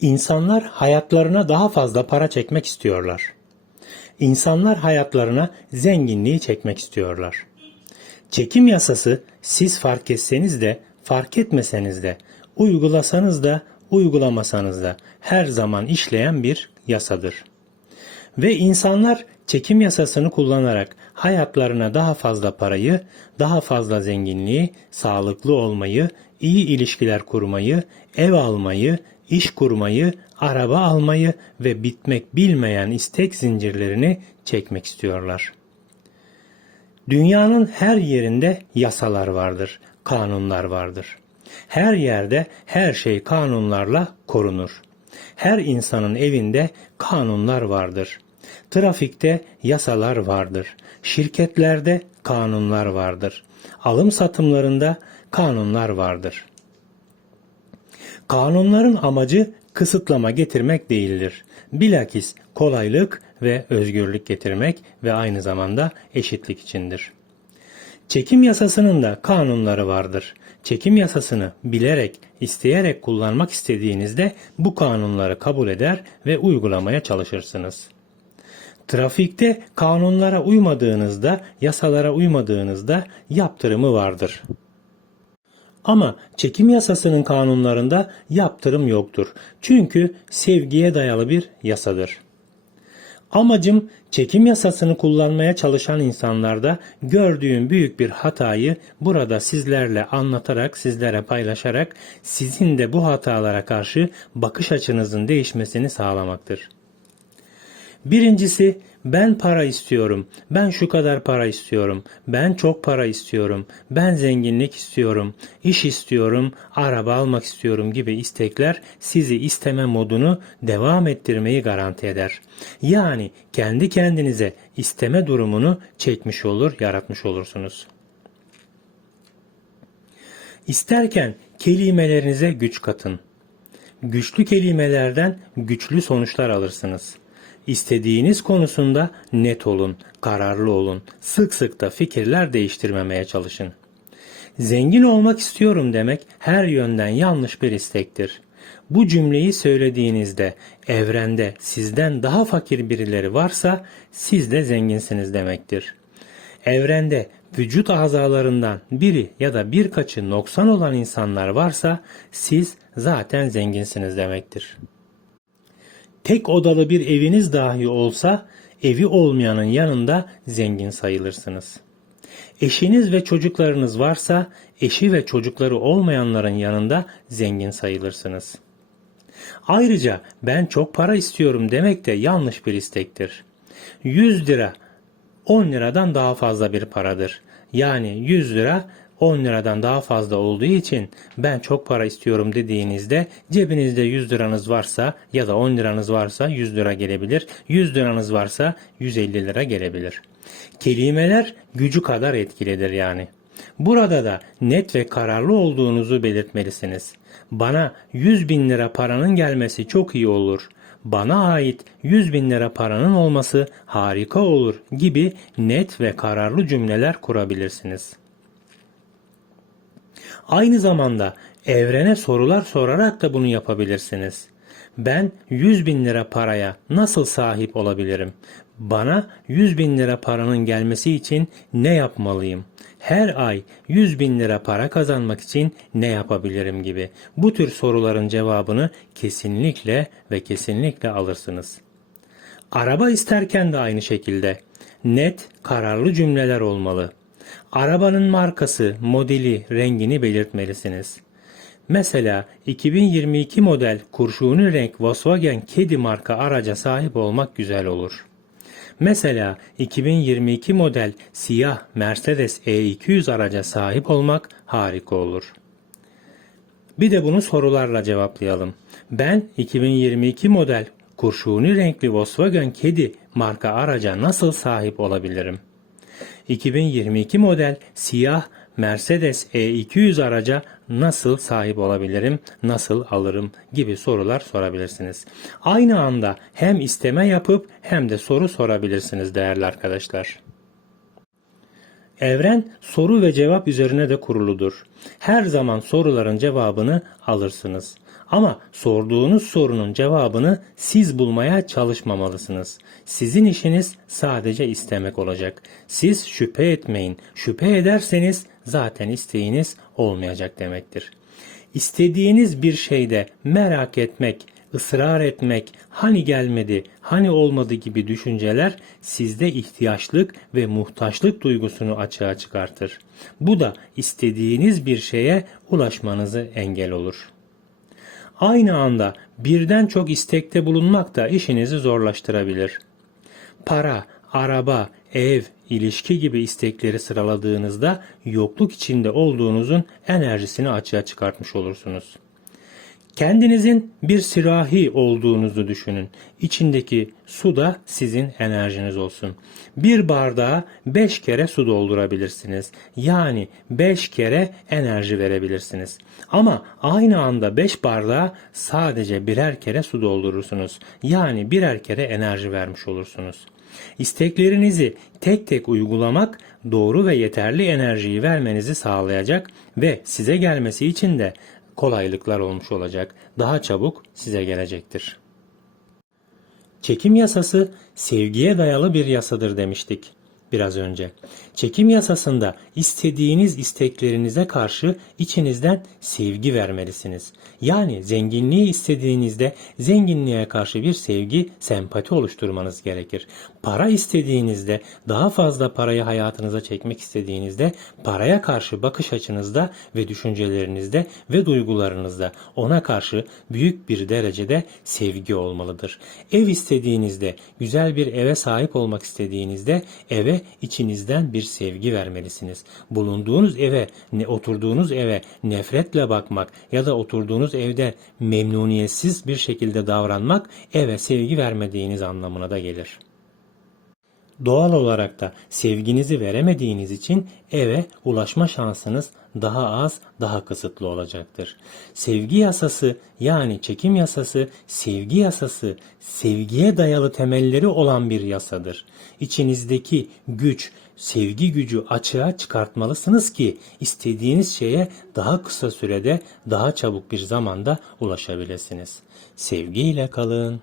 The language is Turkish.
İnsanlar hayatlarına daha fazla para çekmek istiyorlar. İnsanlar hayatlarına zenginliği çekmek istiyorlar. Çekim yasası siz fark etseniz de fark etmeseniz de uygulasanız da uygulamasanız da her zaman işleyen bir yasadır. Ve insanlar çekim yasasını kullanarak hayatlarına daha fazla parayı, daha fazla zenginliği, sağlıklı olmayı, iyi ilişkiler kurmayı, ev almayı, iş kurmayı, araba almayı ve bitmek bilmeyen istek zincirlerini çekmek istiyorlar. Dünyanın her yerinde yasalar vardır, kanunlar vardır. Her yerde her şey kanunlarla korunur. Her insanın evinde kanunlar vardır. Trafikte yasalar vardır. Şirketlerde kanunlar vardır. Alım satımlarında kanunlar vardır. Kanunların amacı kısıtlama getirmek değildir. Bilakis kolaylık ve özgürlük getirmek ve aynı zamanda eşitlik içindir. Çekim yasasının da kanunları vardır. Çekim yasasını bilerek, isteyerek kullanmak istediğinizde bu kanunları kabul eder ve uygulamaya çalışırsınız. Trafikte kanunlara uymadığınızda, yasalara uymadığınızda yaptırımı vardır. Ama çekim yasasının kanunlarında yaptırım yoktur. Çünkü sevgiye dayalı bir yasadır. Amacım çekim yasasını kullanmaya çalışan insanlarda gördüğüm büyük bir hatayı burada sizlerle anlatarak, sizlere paylaşarak sizin de bu hatalara karşı bakış açınızın değişmesini sağlamaktır. Birincisi ben para istiyorum. Ben şu kadar para istiyorum. Ben çok para istiyorum. Ben zenginlik istiyorum. iş istiyorum. Araba almak istiyorum gibi istekler sizi isteme modunu devam ettirmeyi garanti eder. Yani kendi kendinize isteme durumunu çekmiş olur, yaratmış olursunuz. İsterken kelimelerinize güç katın. Güçlü kelimelerden güçlü sonuçlar alırsınız. İstediğiniz konusunda net olun, kararlı olun. Sık sık da fikirler değiştirmemeye çalışın. Zengin olmak istiyorum demek her yönden yanlış bir istektir. Bu cümleyi söylediğinizde evrende sizden daha fakir birileri varsa siz de zenginsiniz demektir. Evrende vücut azalarından biri ya da birkaçı noksan olan insanlar varsa siz zaten zenginsiniz demektir. Tek odalı bir eviniz dahi olsa evi olmayanın yanında zengin sayılırsınız. Eşiniz ve çocuklarınız varsa eşi ve çocukları olmayanların yanında zengin sayılırsınız. Ayrıca ben çok para istiyorum demek de yanlış bir istektir. 100 lira 10 liradan daha fazla bir paradır. Yani 100 lira 10 liradan daha fazla olduğu için ben çok para istiyorum dediğinizde cebinizde 100 liranız varsa ya da 10 liranız varsa 100 lira gelebilir. 100 liranız varsa 150 lira gelebilir. Kelimeler gücü kadar etkilidir yani. Burada da net ve kararlı olduğunuzu belirtmelisiniz. Bana 100 bin lira paranın gelmesi çok iyi olur. Bana ait 100 bin lira paranın olması harika olur gibi net ve kararlı cümleler kurabilirsiniz. Aynı zamanda evrene sorular sorarak da bunu yapabilirsiniz. Ben 100 bin lira paraya nasıl sahip olabilirim? Bana 100 bin lira paranın gelmesi için ne yapmalıyım? Her ay 100 bin lira para kazanmak için ne yapabilirim gibi. Bu tür soruların cevabını kesinlikle ve kesinlikle alırsınız. Araba isterken de aynı şekilde net, kararlı cümleler olmalı. Arabanın markası, modeli, rengini belirtmelisiniz. Mesela 2022 model kurşuni renk Volkswagen Kedi marka araca sahip olmak güzel olur. Mesela 2022 model siyah Mercedes E200 araca sahip olmak harika olur. Bir de bunu sorularla cevaplayalım. Ben 2022 model kurşuni renkli Volkswagen Kedi marka araca nasıl sahip olabilirim? 2022 model siyah Mercedes E200 araca nasıl sahip olabilirim, nasıl alırım gibi sorular sorabilirsiniz. Aynı anda hem isteme yapıp hem de soru sorabilirsiniz değerli arkadaşlar. Evren soru ve cevap üzerine de kuruludur. Her zaman soruların cevabını alırsınız. Ama sorduğunuz sorunun cevabını siz bulmaya çalışmamalısınız. Sizin işiniz sadece istemek olacak. Siz şüphe etmeyin. Şüphe ederseniz zaten isteğiniz olmayacak demektir. İstediğiniz bir şeyde merak etmek, ısrar etmek, hani gelmedi, hani olmadı gibi düşünceler sizde ihtiyaçlık ve muhtaçlık duygusunu açığa çıkartır. Bu da istediğiniz bir şeye ulaşmanızı engel olur. Aynı anda birden çok istekte bulunmak da işinizi zorlaştırabilir. Para, araba, ev, ilişki gibi istekleri sıraladığınızda yokluk içinde olduğunuzun enerjisini açığa çıkartmış olursunuz. Kendinizin bir sürahi olduğunuzu düşünün. İçindeki su da sizin enerjiniz olsun. Bir bardağa 5 kere su doldurabilirsiniz. Yani 5 kere enerji verebilirsiniz. Ama aynı anda 5 bardağa sadece birer kere su doldurursunuz. Yani birer kere enerji vermiş olursunuz. İsteklerinizi tek tek uygulamak doğru ve yeterli enerjiyi vermenizi sağlayacak ve size gelmesi için de kolaylıklar olmuş olacak. Daha çabuk size gelecektir. Çekim yasası sevgiye dayalı bir yasadır demiştik biraz önce. Çekim yasasında istediğiniz isteklerinize karşı içinizden sevgi vermelisiniz. Yani zenginliği istediğinizde zenginliğe karşı bir sevgi, sempati oluşturmanız gerekir. Para istediğinizde, daha fazla parayı hayatınıza çekmek istediğinizde paraya karşı bakış açınızda ve düşüncelerinizde ve duygularınızda ona karşı büyük bir derecede sevgi olmalıdır. Ev istediğinizde, güzel bir eve sahip olmak istediğinizde eve içinizden bir sevgi vermelisiniz. Bulunduğunuz eve, ne oturduğunuz eve nefretle bakmak ya da oturduğunuz evde memnuniyetsiz bir şekilde davranmak eve sevgi vermediğiniz anlamına da gelir. Doğal olarak da sevginizi veremediğiniz için eve ulaşma şansınız daha az, daha kısıtlı olacaktır. Sevgi yasası yani çekim yasası, sevgi yasası, sevgiye dayalı temelleri olan bir yasadır. İçinizdeki güç, sevgi gücü açığa çıkartmalısınız ki istediğiniz şeye daha kısa sürede, daha çabuk bir zamanda ulaşabilirsiniz. Sevgiyle kalın.